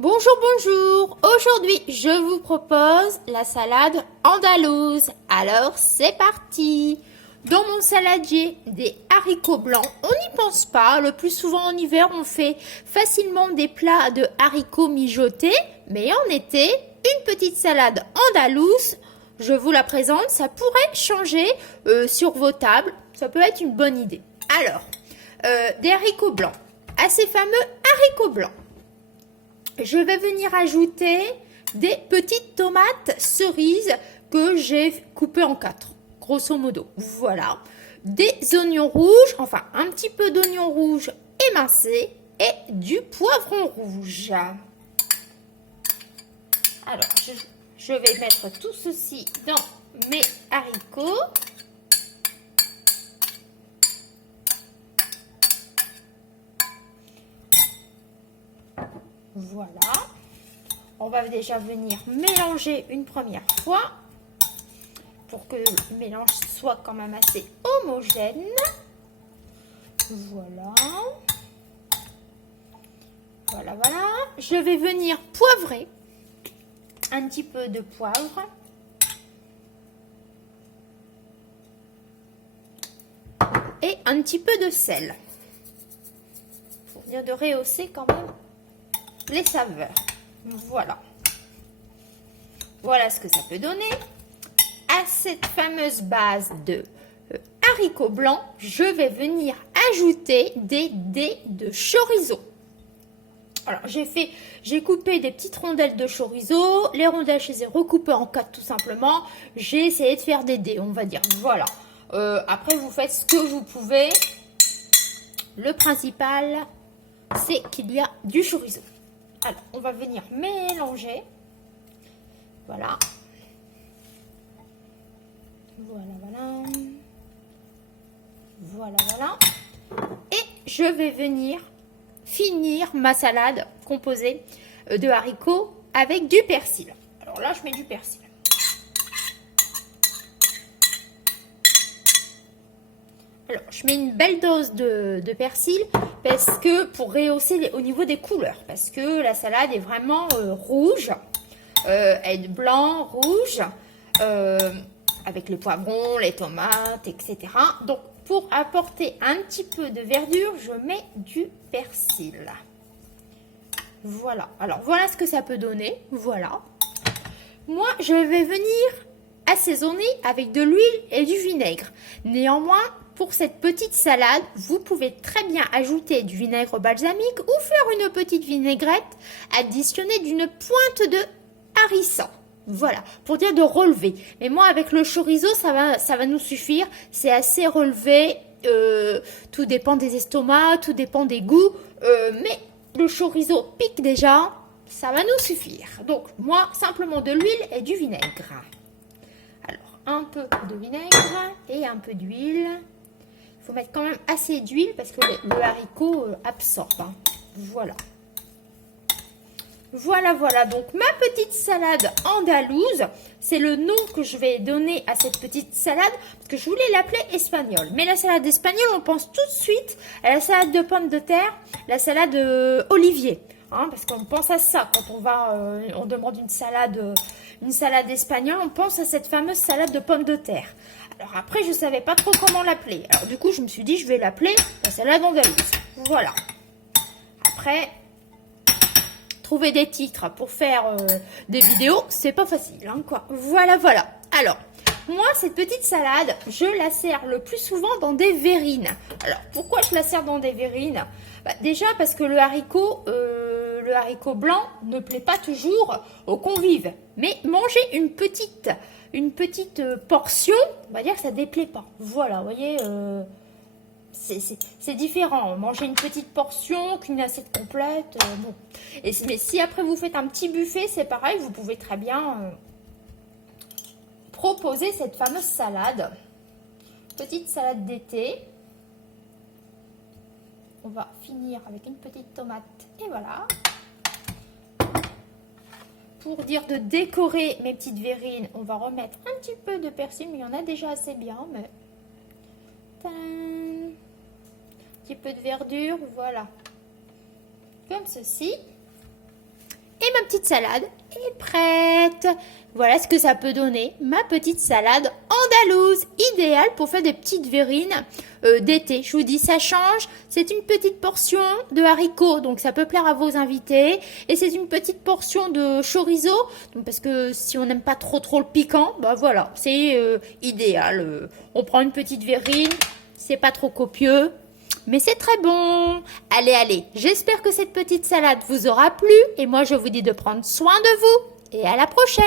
Bonjour, bonjour. Aujourd'hui, je vous propose la salade andalouse. Alors, c'est parti. Dans mon saladier, des haricots blancs. On n'y pense pas. Le plus souvent en hiver, on fait facilement des plats de haricots mijotés. Mais en été, une petite salade andalouse. Je vous la présente. Ça pourrait changer sur vos tables. Ça peut être une bonne idée. Alors, des haricots blancs. À ces fameux haricots blancs, je vais venir ajouter des petites tomates cerises que j'ai coupées en 4, grosso modo. Voilà. Des oignons rouges, enfin un petit peu d'oignons rouges émincés et du poivron rouge. Alors, je vais mettre tout ceci dans mes haricots. Voilà, on va déjà venir mélanger une première fois pour que le mélange soit quand même assez homogène. Voilà. Voilà, voilà. Je vais venir poivrer un petit peu de poivre. Et un petit peu de sel. Pour venir de rehausser quand même les saveurs. Voilà. Voilà ce que ça peut donner. À cette fameuse base de haricots blancs, je vais venir ajouter des dés de chorizo. Alors, j'ai coupé des petites rondelles de chorizo. Les rondelles, je les ai recoupées en 4 tout simplement. J'ai essayé de faire des dés, on va dire. Voilà. Après, vous faites ce que vous pouvez. Le principal, c'est qu'il y a du chorizo. Alors, on va venir mélanger. Voilà. Voilà, voilà. Voilà, voilà. Et je vais venir finir ma salade composée de haricots avec du persil. Alors là, je mets du persil. Alors, je mets une belle dose de persil parce que pour rehausser au niveau des couleurs. Parce que la salade est vraiment rouge. Elle est blanc, rouge. Avec les poivrons, les tomates, etc. Donc, pour apporter un petit peu de verdure, je mets du persil. Voilà. Alors, voilà ce que ça peut donner. Voilà. Moi, je vais venir assaisonner avec de l'huile et du vinaigre. Néanmoins, pour cette petite salade, vous pouvez très bien ajouter du vinaigre balsamique ou faire une petite vinaigrette additionnée d'une pointe de harissa. Voilà, pour dire de relever. Mais moi, avec le chorizo, ça va nous suffire. C'est assez relevé. Tout dépend des estomacs, tout dépend des goûts. Mais le chorizo pique déjà. Ça va nous suffire. Donc, moi, simplement de l'huile et du vinaigre. Alors, un peu de vinaigre et un peu d'huile. Il faut mettre quand même assez d'huile parce que le haricot absorbe. Hein. Voilà. Voilà, voilà. Donc, ma petite salade andalouse, c'est le nom que je vais donner à cette petite salade parce que je voulais l'appeler espagnole. Mais la salade espagnole, on pense tout de suite à la salade de pommes de terre, la salade olivier. Hein, parce qu'on pense à ça quand on demande une salade espagnole, on pense à cette fameuse salade de pommes de terre. Alors après, je ne savais pas trop comment l'appeler. Alors du coup, je me suis dit, je vais l'appeler la salade andalouse. Voilà. Après, trouver des titres pour faire des vidéos, c'est pas facile, hein, quoi. Voilà, voilà. Alors, moi, cette petite salade, je la sers le plus souvent dans des verrines. Alors, pourquoi je la sers dans des verrines? Déjà parce que le haricot blanc ne plaît pas toujours aux convives. Mais manger une petite portion, on va dire que ça ne déplaît pas. Voilà, vous voyez, c'est différent. Manger une petite portion qu'une assiette complète, bon. Mais si après vous faites un petit buffet, c'est pareil, vous pouvez très bien proposer cette fameuse salade. Petite salade d'été. On va finir avec une petite tomate et voilà. Pour dire de décorer mes petites verrines, on va remettre un petit peu de persil, mais il y en a déjà assez bien. Mais... un petit peu de verdure, voilà. Comme ceci. Et ma petite salade est prête. Voilà ce que ça peut donner, ma petite salade andalouse, idéale pour faire des petites verrines d'été. Je vous dis, ça change. C'est une petite portion de haricots, donc ça peut plaire à vos invités. Et c'est une petite portion de chorizo, donc parce que si on n'aime pas trop le piquant, bah voilà, c'est idéal. On prend une petite verrine, c'est pas trop copieux. Mais c'est très bon. Allez, j'espère que cette petite salade vous aura plu. Et moi, je vous dis de prendre soin de vous. Et à la prochaine.